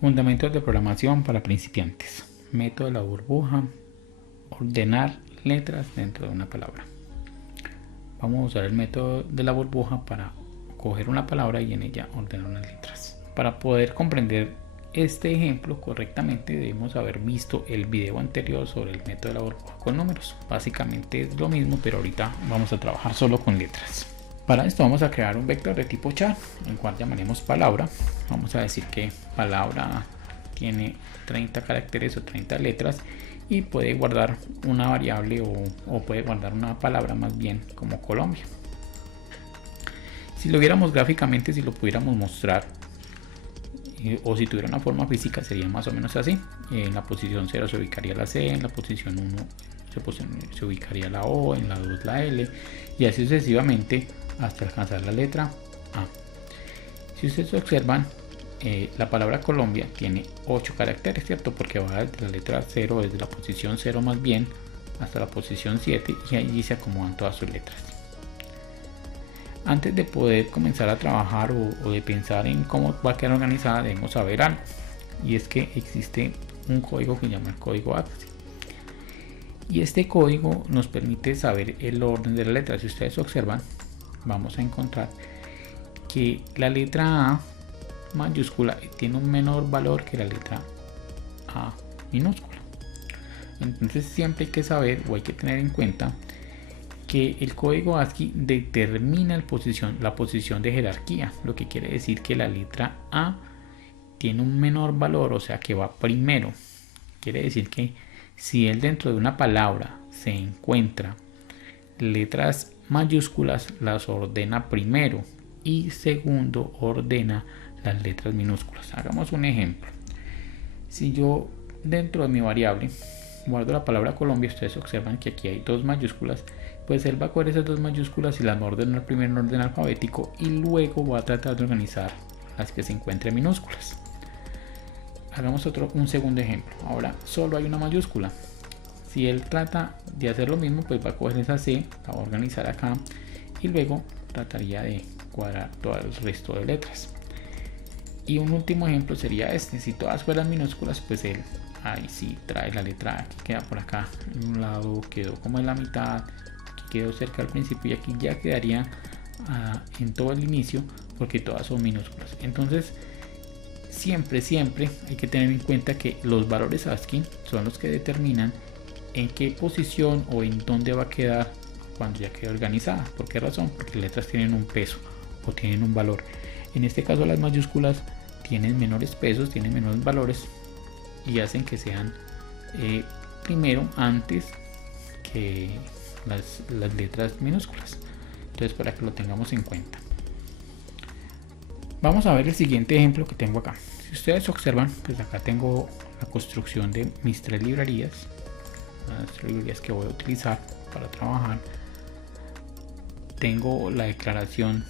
Fundamentos de programación para principiantes. Método de la burbuja. Ordenar letras dentro de una palabra. Vamos a usar el método de la burbuja para coger una palabra y en ella ordenar unas letras. Para poder comprender este ejemplo correctamente debemos haber visto el video anterior sobre el método de la burbuja con números. Básicamente es lo mismo, pero ahorita vamos a trabajar solo con letras. Para esto vamos a crear un vector de tipo char, el cual llamaremos palabra. Vamos a decir que palabra tiene 30 caracteres o 30 letras y puede guardar una variable o puede guardar una palabra más bien como Colombia. Si lo viéramos gráficamente, si lo pudiéramos mostrar o si tuviera una forma física, sería más o menos así. En la posición 0 se ubicaría la C, en la posición 1 se ubicaría la O, en la 2 la L y así sucesivamente hasta alcanzar la letra A. Si ustedes observan, la palabra Colombia tiene 8 caracteres, ¿cierto? Porque va desde la letra 0, desde la posición 0 más bien, hasta la posición 7 y allí se acomodan todas sus letras. Antes de poder comenzar a trabajar o de pensar en cómo va a quedar organizada, debemos saber algo, y es que existe un código que se llama el código ASCII. Y este código nos permite saber el orden de las letras. Si ustedes observan, vamos a encontrar que la letra A mayúscula tiene un menor valor que la letra A minúscula. Entonces siempre hay que saber o hay que tener en cuenta que el código ASCII determina la posición de jerarquía, lo que quiere decir que la letra A tiene un menor valor, o sea que va primero. Quiere decir que si él dentro de una palabra se encuentra letras mayúsculas, las ordena primero y segundo ordena las letras minúsculas. Hagamos un ejemplo. Si yo dentro de mi variable guardo la palabra Colombia, ustedes observan que aquí hay 2 mayúsculas, pues él va a coger esas 2 mayúsculas y las va a ordenar primero en orden alfabético y luego va a tratar de organizar las que se encuentren minúsculas. Hagamos un segundo ejemplo. Ahora solo hay una mayúscula. Si él trata de hacer lo mismo, pues va a coger esa C, la va a organizar acá y luego trataría de cuadrar todo el resto de letras. Y un último ejemplo sería este. Si todas fueran minúsculas, pues él ahí sí trae la letra A, que queda por acá en un lado, quedó como en la mitad, aquí quedó cerca al principio y aquí ya quedaría en todo el inicio porque todas son minúsculas. Entonces siempre hay que tener en cuenta que los valores ASCII son los que determinan en qué posición o en dónde va a quedar cuando ya quede organizada. ¿Por qué razón? Porque las letras tienen un peso o tienen un valor. En este caso las mayúsculas tienen menores pesos, tienen menores valores y hacen que sean primero antes que las letras minúsculas. Entonces, para que lo tengamos en cuenta, vamos a ver el siguiente ejemplo que tengo acá. Si ustedes observan, pues acá tengo la construcción de mis 3 librerías, las librerías que voy a utilizar para trabajar. Tengo la declaración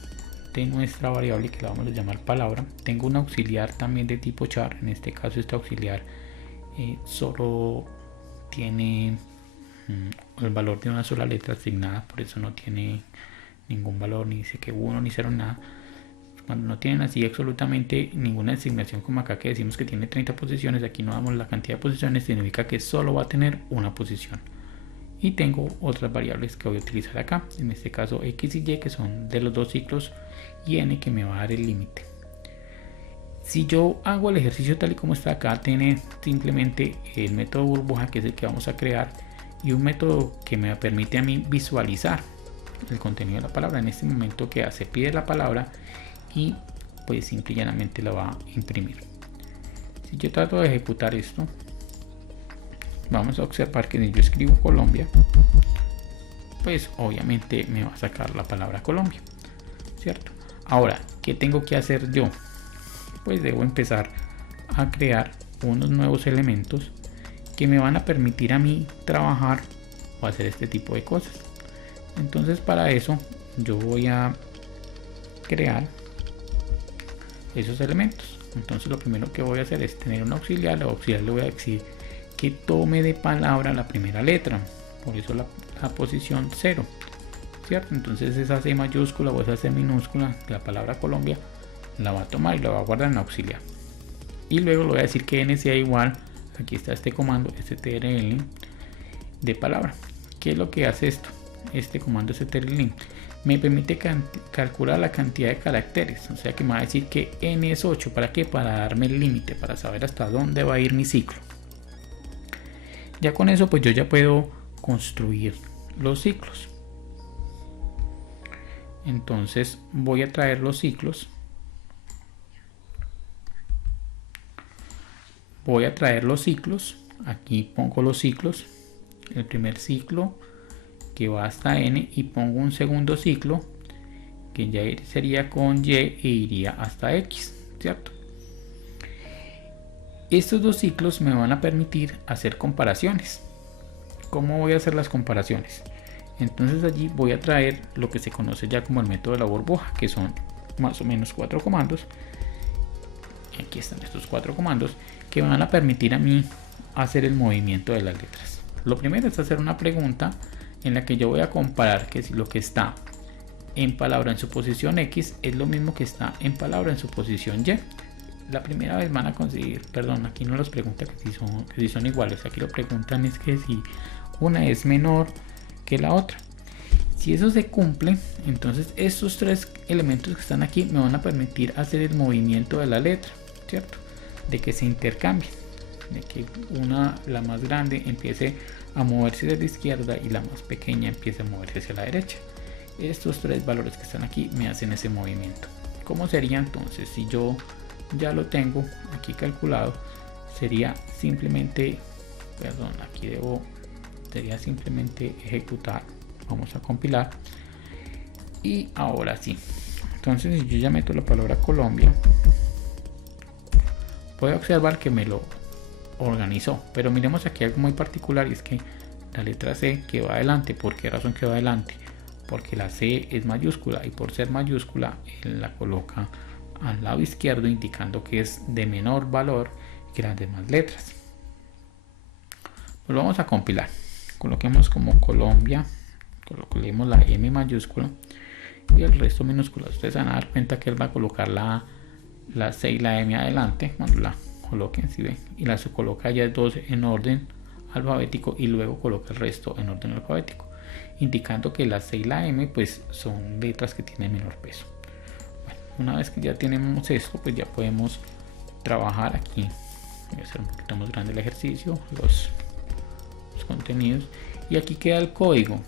de nuestra variable que la vamos a llamar palabra. Tengo un auxiliar también de tipo char. En este caso este auxiliar solo tiene el valor de una sola letra asignada, por eso no tiene ningún valor, ni dice que 1 ni 0, nada. Cuando no tienen así absolutamente ninguna asignación, como acá que decimos que tiene 30 posiciones, aquí no damos la cantidad de posiciones, significa que solo va a tener una posición. Y tengo otras variables que voy a utilizar acá, en este caso x y y, que son de los 2 ciclos, y n, que me va a dar el límite. Si yo hago el ejercicio tal y como está acá, tiene simplemente el método burbuja, que es el que vamos a crear, y un método que me permite a mí visualizar el contenido de la palabra. En este momento que hace, pide la palabra y pues simple y llanamente la va a imprimir. Si yo trato de ejecutar esto, vamos a observar que si yo escribo Colombia, pues obviamente me va a sacar la palabra Colombia, ¿cierto? Ahora, ¿qué tengo que hacer yo? Pues debo empezar a crear unos nuevos elementos que me van a permitir a mí trabajar o hacer este tipo de cosas. Entonces, para eso yo voy a crear esos elementos. Entonces lo primero que voy a hacer es tener un auxiliar. Al auxiliar le voy a decir que tome de palabra la primera letra, por eso la posición 0, ¿cierto? Entonces esa C mayúscula o esa C minúscula de la palabra Colombia la va a tomar y la va a guardar en auxiliar. y luego le voy a decir que n sea igual, aquí está este comando strl de palabra. ¿Qué es lo que hace esto? Este comando strl me permite calcular la cantidad de caracteres, o sea que me va a decir que n es 8. ¿Para qué? Para darme el límite, para saber hasta dónde va a ir mi ciclo. Ya con eso pues yo ya puedo construir los ciclos. Entonces voy a traer los ciclos. Aquí pongo los ciclos. El primer ciclo que va hasta n, y pongo un segundo ciclo que ya sería con y e iría hasta x, ¿cierto? Estos dos ciclos me van a permitir hacer comparaciones. ¿Cómo voy a hacer las comparaciones? Entonces allí voy a traer lo que se conoce ya como el método de la burbuja, que son más o menos 4 comandos. Aquí están estos 4 comandos que me van a permitir a mí hacer el movimiento de las letras. Lo primero es hacer una pregunta en la que yo voy a comparar que si lo que está en palabra en su posición X es lo mismo que está en palabra en su posición Y. La primera vez van a conseguir, perdón, aquí no los pregunta que si son iguales, aquí lo preguntan es que si una es menor que la otra. Si eso se cumple, entonces estos 3 elementos que están aquí me van a permitir hacer el movimiento de la letra, ¿cierto? De que se intercambien, de que la más grande empiece a moverse hacia la izquierda y la más pequeña empiece a moverse hacia la derecha. Estos 3 valores que están aquí me hacen ese movimiento. ¿Cómo sería entonces? Si yo ya lo tengo aquí calculado, sería simplemente, perdón, aquí sería simplemente ejecutar. Vamos a compilar y ahora sí. Entonces si yo ya meto la palabra Colombia, puedo observar que me lo organizó, pero miremos aquí algo muy particular, y es que la letra C que va adelante. ¿Por qué razón que va adelante? Porque la C es mayúscula, y por ser mayúscula él la coloca al lado izquierdo, indicando que es de menor valor que las demás letras. Pues lo vamos a compilar. Coloquemos como Colombia, coloquemos la M mayúscula y el resto minúscula. Ustedes van a dar cuenta que él va a colocar la C y la M adelante cuando la coloquen, si ven, y las coloca ya 2 en orden alfabético y luego coloca el resto en orden alfabético, indicando que la C y la M pues son letras que tienen menor peso. Bueno, una vez que ya tenemos esto, pues ya podemos trabajar aquí. Voy a hacer un poquito más grande el ejercicio, los contenidos, y aquí queda el código.